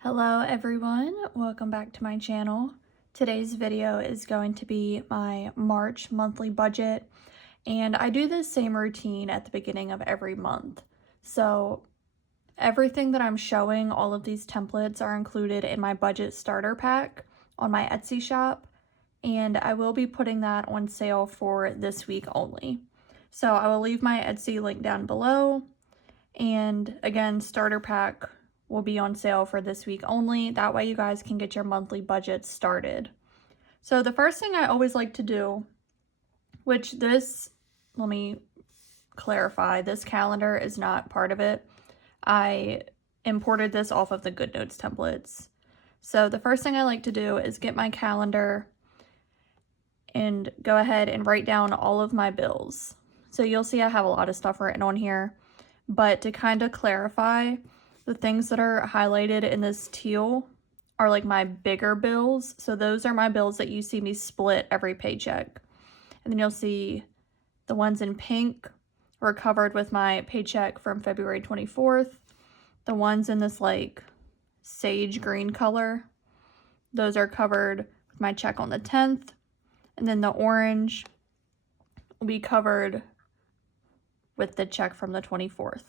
Hello everyone, welcome back to my channel. Today's video is going to be my March monthly budget, and I do this same routine at the beginning of every month. So everything that I'm showing, all of these templates are included in my budget starter pack on my Etsy shop, and I will be putting that on sale for this week only. So I will leave my Etsy link down below, and again, starter pack will be on sale for this week only. That way you guys can get your monthly budget started. So the first thing I always like to do, which let me clarify, this calendar is not part of it. I imported this off of the GoodNotes templates. So the first thing I like to do is get my calendar and go ahead and write down all of my bills. So you'll see I have a lot of stuff written on here, but to kind of clarify, the things that are highlighted in this teal are like my bigger bills. So those are my bills that you see me split every paycheck. And then you'll see the ones in pink were covered with my paycheck from February 24th. The ones in this like sage green color, those are covered with my check on the 10th. And then the orange will be covered with the check from the 24th.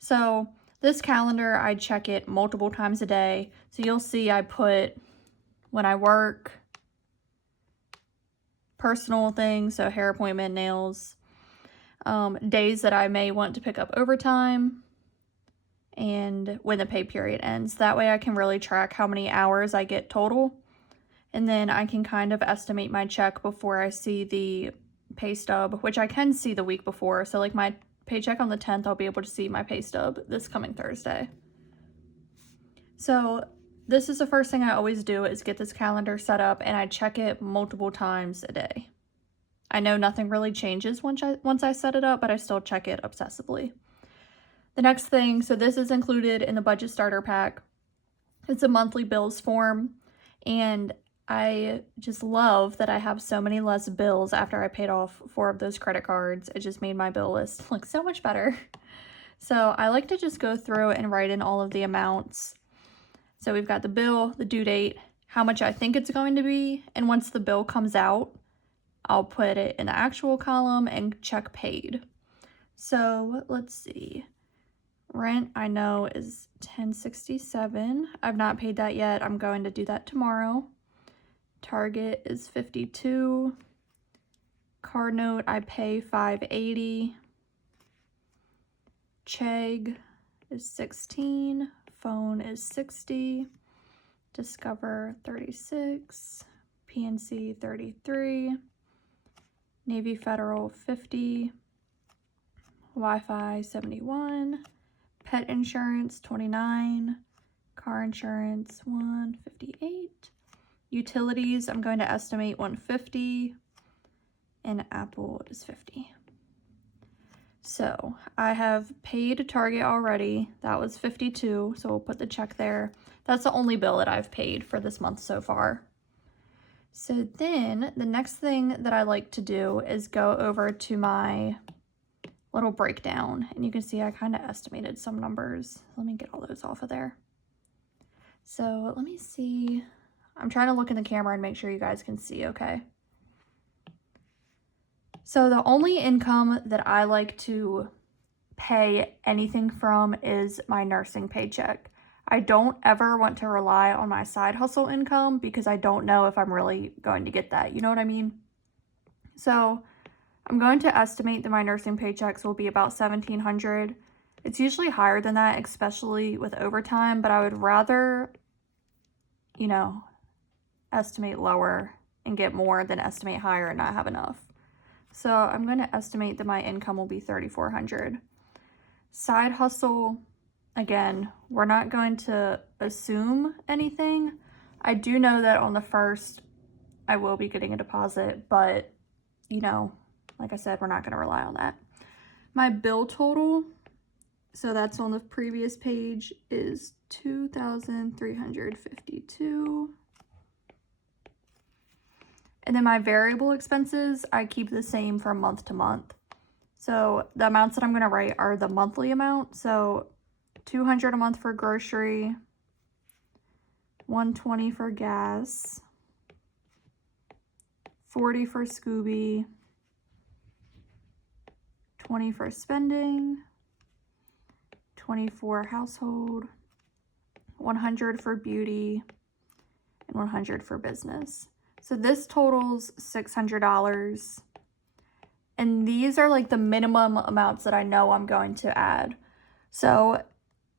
So this calendar, I check it multiple times a day. So you'll see I put when I work, personal things, so hair appointment, nails, days that I may want to pick up overtime, and when the pay period ends. That way I can really track how many hours I get total. And then I can kind of estimate my check before I see the pay stub, which I can see the week before. So like my paycheck on the 10th, I'll be able to see my pay stub this coming Thursday. So this is the first thing I always do, is get this calendar set up, and I check it multiple times a day. I know nothing really changes once I set it up, but I still check it obsessively. The next thing, so this is included in the budget starter pack. It's a monthly bills form, and I just love that I have so many less bills after I paid off 4 of those credit cards. It just made my bill list look so much better. So I like to just go through and write in all of the amounts. So we've got the bill, the due date, how much I think it's going to be, and once the bill comes out, I'll put it in the actual column and check paid. So let's see. Rent I know is $10.67. I've not paid that yet. I'm going to do that tomorrow. Target is $52. Card note I pay $5.80. Chegg is $16. Phone is $60. Discover $36. PNC $33. Navy Federal $50. Wi-Fi $71. Pet insurance $29. Car insurance $158. Utilities, I'm going to estimate $150, and Apple is $50. So I have paid Target already. That was $52, so we'll put the check there. That's the only bill that I've paid for this month so far. So then the next thing that I like to do is go over to my little breakdown, and you can see I kind of estimated some numbers. Let me get all those off of there. So let me see. I'm trying to look in the camera and make sure you guys can see okay. So the only income that I like to pay anything from is my nursing paycheck. I don't ever want to rely on my side hustle income because I don't know if I'm really going to get that. You know what I mean? So I'm going to estimate that my nursing paychecks will be about $1,700. It's usually higher than that, especially with overtime, but I would rather, estimate lower and get more than estimate higher and not have enough. So I'm going to estimate that my income will be $3,400. Side hustle, again, we're not going to assume anything. I do know that on the 1st, I will be getting a deposit, but, like I said, we're not going to rely on that. My bill total, so that's on the previous page, is $2,352. And then my variable expenses, I keep the same from month to month. So the amounts that I'm going to write are the monthly amount. So $200 a month for grocery, $120 for gas, $40 for Scooby, $20 for spending, $20 for household, $100 for beauty, and $100 for business. So this totals $600. And these are like the minimum amounts that I know I'm going to add. So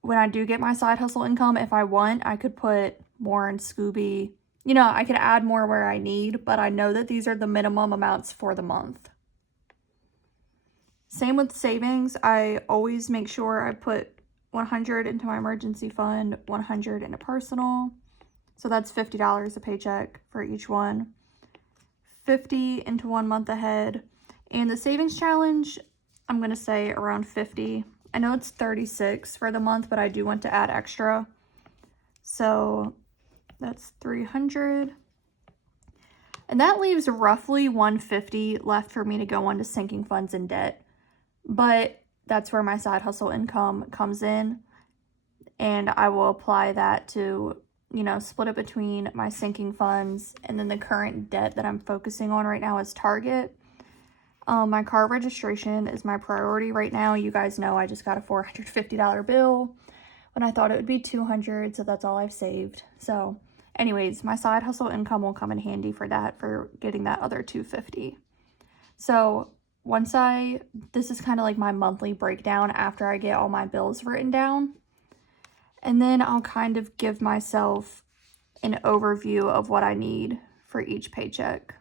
when I do get my side hustle income, if I want, I could put more in Scooby. You know, I could add more where I need, but I know that these are the minimum amounts for the month. Same with savings. I always make sure I put 100 into my emergency fund, 100 into personal. So that's $50 a paycheck for each one. 50 into 1 month ahead. And the savings challenge, I'm going to say around 50. I know it's 36 for the month, but I do want to add extra. So that's 300. And that leaves roughly 150 left for me to go into sinking funds and debt. But that's where my side hustle income comes in. And I will apply that to, you know, split it between my sinking funds and then the current debt that I'm focusing on right now is Target. My car registration is my priority right now. You guys know I just got a $450 bill when I thought it would be $200, so that's all I've saved. So anyways, my side hustle income will come in handy for that, for getting that other $250. So this is kind of like my monthly breakdown after I get all my bills written down. And then I'll kind of give myself an overview of what I need for each paycheck.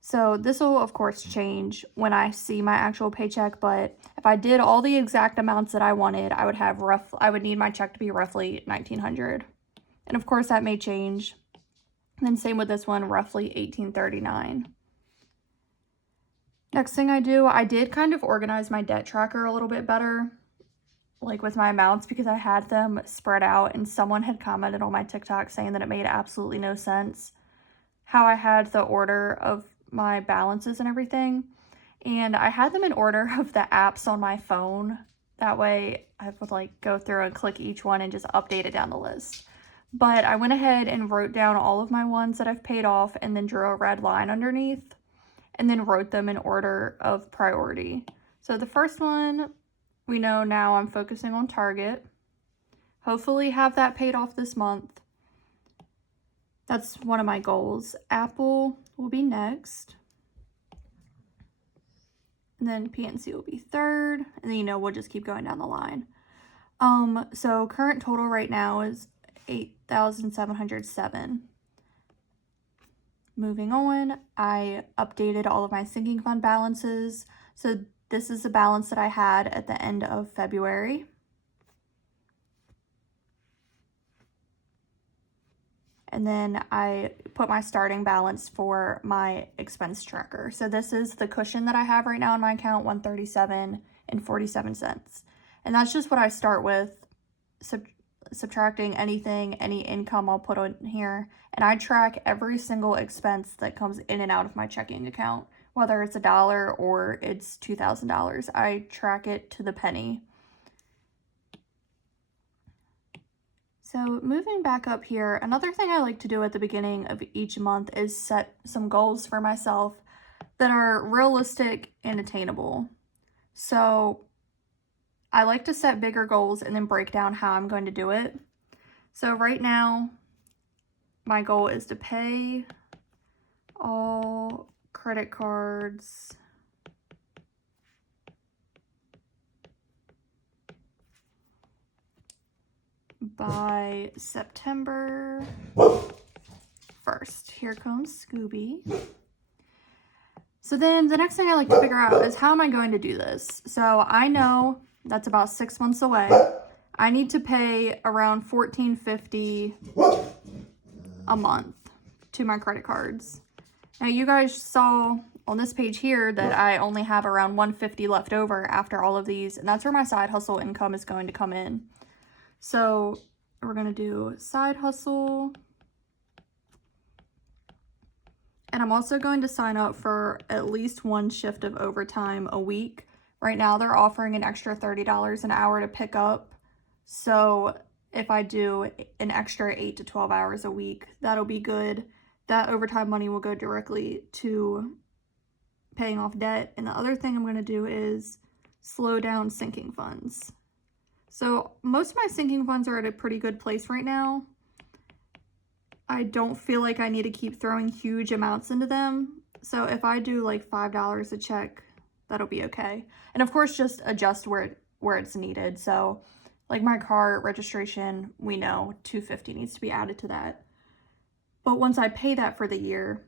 So this will, of course, change when I see my actual paycheck, but if I did all the exact amounts that I wanted, I would need my check to be roughly $1,900. And of course, that may change. And then same with this one, roughly $1,839. Next thing I did kind of organize my debt tracker a little bit better, like with my amounts, because I had them spread out, and someone had commented on my TikTok saying that it made absolutely no sense how I had the order of my balances and everything, and I had them in order of the apps on my phone. That way I would like go through and click each one and just update it down the list. But I went ahead and wrote down all of my ones that I've paid off and then drew a red line underneath and then wrote them in order of priority. So the first one, we know now I'm focusing on Target. Hopefully have that paid off this month. That's one of my goals. Apple will be next. And then PNC will be third. And then, you know, we'll just keep going down the line. So current total right now is $8,707. Moving on, I updated all of my sinking fund balances. So this is the balance that I had at the end of February. And then I put my starting balance for my expense tracker. So this is the cushion that I have right now in my account, $137.47. And that's just what I start with, subtracting any income I'll put on here. And I track every single expense that comes in and out of my checking account, whether it's $1 or it's $2,000. I track it to the penny. So moving back up here, another thing I like to do at the beginning of each month is set some goals for myself that are realistic and attainable. So I like to set bigger goals and then break down how I'm going to do it. So right now, my goal is to pay all credit cards by September 1st. Here comes Scooby. So then the next thing I like to figure out is how am I going to do this? So I know that's about 6 months away. I need to pay around $1,450 a month to my credit cards. Now you guys saw on this page here that I only have around $150 left over after all of these, and that's where my side hustle income is going to come in. So we're going to do side hustle. And I'm also going to sign up for at least one shift of overtime a week. Right now they're offering an extra $30 an hour to pick up. So if I do an extra 8 to 12 hours a week, that'll be good. That overtime money will go directly to paying off debt. And the other thing I'm going to do is slow down sinking funds. So most of my sinking funds are at a pretty good place right now. I don't feel like I need to keep throwing huge amounts into them. So if I do like $5 a check, that'll be okay. And of course, just adjust where it's needed. So like my car registration, we know $250 needs to be added to that. But once I pay that for the year,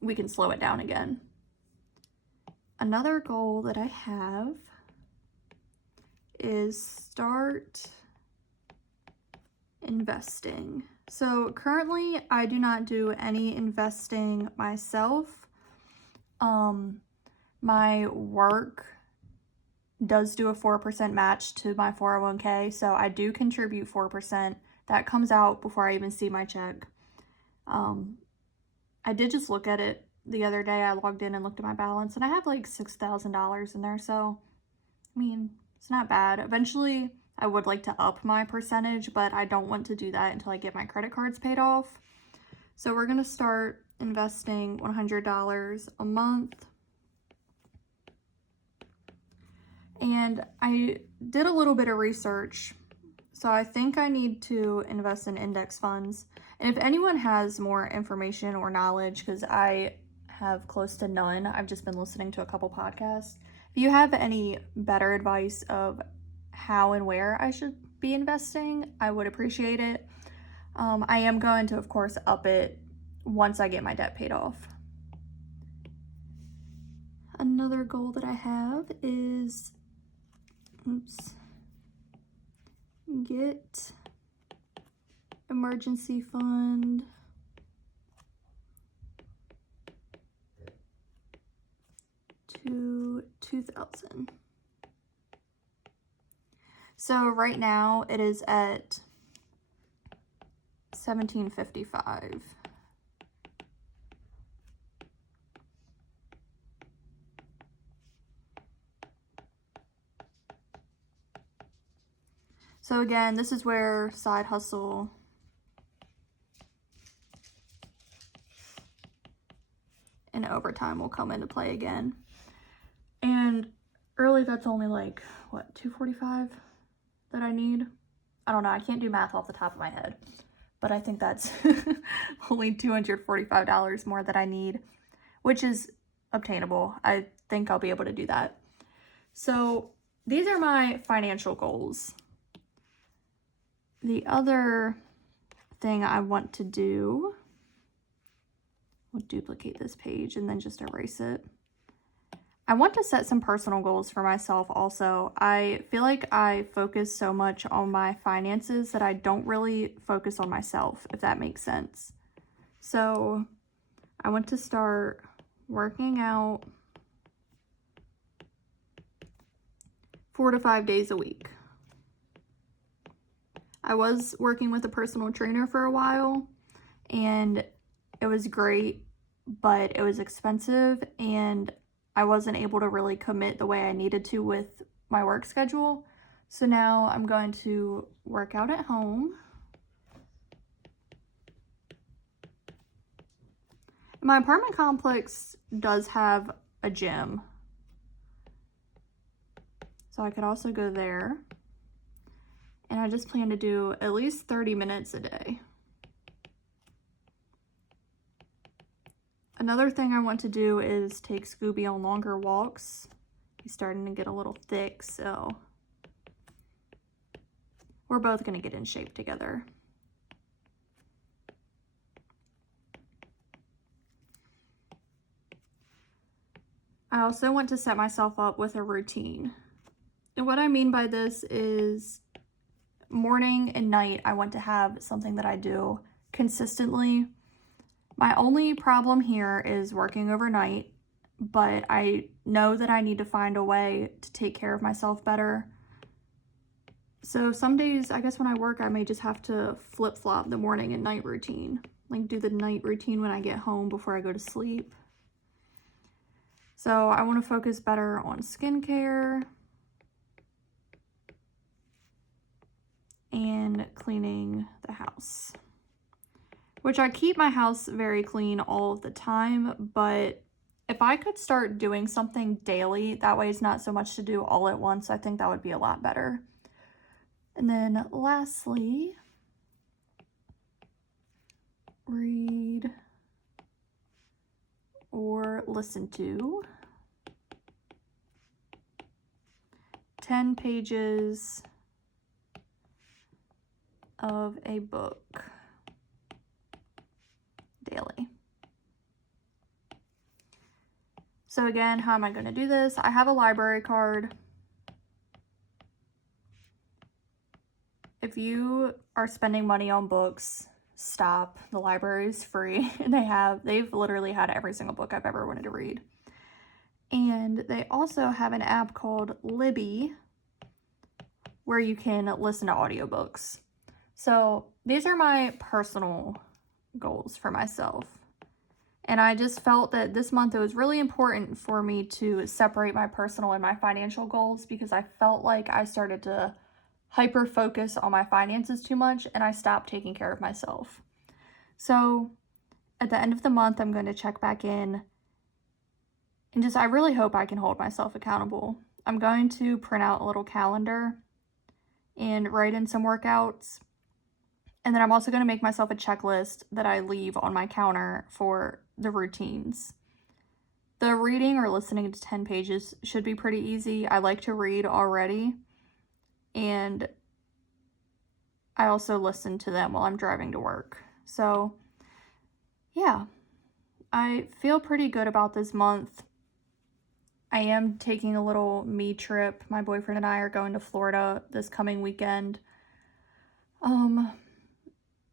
we can slow it down again. Another goal that I have is start investing. So currently I do not do any investing myself. My work does do a 4% match to my 401k, so I do contribute 4%. That comes out before I even see my check. I did just look at it the other day. I logged in and looked at my balance, and I have like $6,000 in there, so I mean, it's not bad. Eventually, I would like to up my percentage, but I don't want to do that until I get my credit cards paid off. So we're going to start investing $100 a month. And I did a little bit of research, so I think I need to invest in index funds. And if anyone has more information or knowledge, because I have close to none, I've just been listening to a couple podcasts. If you have any better advice of how and where I should be investing, I would appreciate it. I am going to, of course, up it once I get my debt paid off. Another goal that I have is, get emergency fund to 2,000. So right now it is at 1755. So again, this is where side hustle and overtime will come into play again. And really, that's only like, what, $245 that I need? I don't know. I can't do math off the top of my head, but I think that's only $245 more that I need, which is obtainable. I think I'll be able to do that. So these are my financial goals. The other thing I want to do, we'll duplicate this page and then just erase it. I want to set some personal goals for myself also. I feel like I focus so much on my finances that I don't really focus on myself, if that makes sense. So I want to start working out 4 to 5 days a week. I was working with a personal trainer for a while, and it was great, but it was expensive, and I wasn't able to really commit the way I needed to with my work schedule. So now I'm going to work out at home. My apartment complex does have a gym, so I could also go there. And I just plan to do at least 30 minutes a day. Another thing I want to do is take Scooby on longer walks. He's starting to get a little thick, so we're both going to get in shape together. I also want to set myself up with a routine. And what I mean by this is morning and night, I want to have something that I do consistently. My only problem here is working overnight, but I know that I need to find a way to take care of myself better. So some days, I guess when I work, I may just have to flip-flop the morning and night routine. Like do the night routine when I get home before I go to sleep. So I want to focus better on skincare. and cleaning the house. Which I keep my house very clean all of the time, but if I could start doing something daily, that way it's not so much to do all at once, I think that would be a lot better. And then lastly, read or listen to 10 pages of a book daily. So again, how am I going to do this? I have a library card. If you are spending money on books, stop. The library is free. They've literally had every single book I've ever wanted to read. And they also have an app called Libby where you can listen to audiobooks. So these are my personal goals for myself. And I just felt that this month it was really important for me to separate my personal and my financial goals, because I felt like I started to hyper focus on my finances too much and I stopped taking care of myself. So at the end of the month, I'm going to check back in and I really hope I can hold myself accountable. I'm going to print out a little calendar and write in some workouts. And then I'm also going to make myself a checklist that I leave on my counter for the routines. The reading or listening to 10 pages should be pretty easy. I like to read already. And I also listen to them while I'm driving to work. So yeah, I feel pretty good about this month. I am taking a little me trip. My boyfriend and I are going to Florida this coming weekend.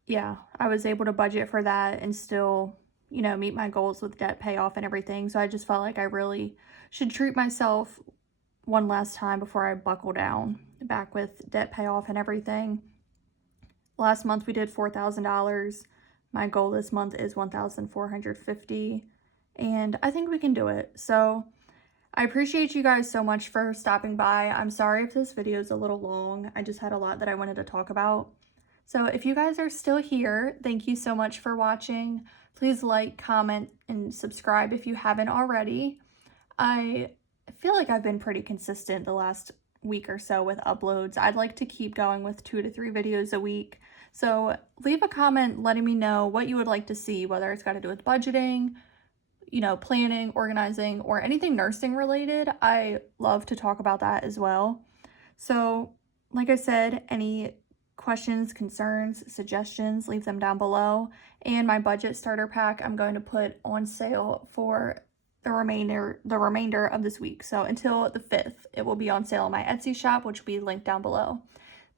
Yeah, I was able to budget for that and still, meet my goals with debt payoff and everything. So I just felt like I really should treat myself one last time before I buckle down back with debt payoff and everything. Last month we did $4,000. My goal this month is $1,450, and I think we can do it. So I appreciate you guys so much for stopping by. I'm sorry if this video is a little long. I just had a lot that I wanted to talk about. So if you guys are still here, thank you so much for watching. Please like, comment, and subscribe if you haven't already. I feel like I've been pretty consistent the last week or so with uploads. I'd like to keep going with 2 to 3 videos a week. So leave a comment letting me know what you would like to see, whether it's got to do with budgeting, planning, organizing, or anything nursing related. I love to talk about that as well. So like I said, any questions, concerns, suggestions, leave them down below. And my budget starter pack I'm going to put on sale for the remainder of this week. So until the 5th, it will be on sale on my Etsy shop, which will be linked down below.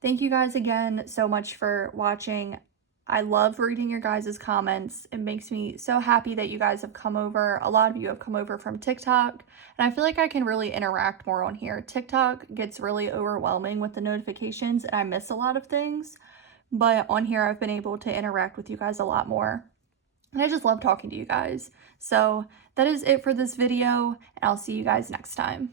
Thank you guys again so much for watching. I love reading your guys' comments. It makes me so happy that you guys have come over. A lot of you have come over from TikTok, and I feel like I can really interact more on here. TikTok gets really overwhelming with the notifications, and I miss a lot of things, but on here I've been able to interact with you guys a lot more, and I just love talking to you guys. So that is it for this video, and I'll see you guys next time.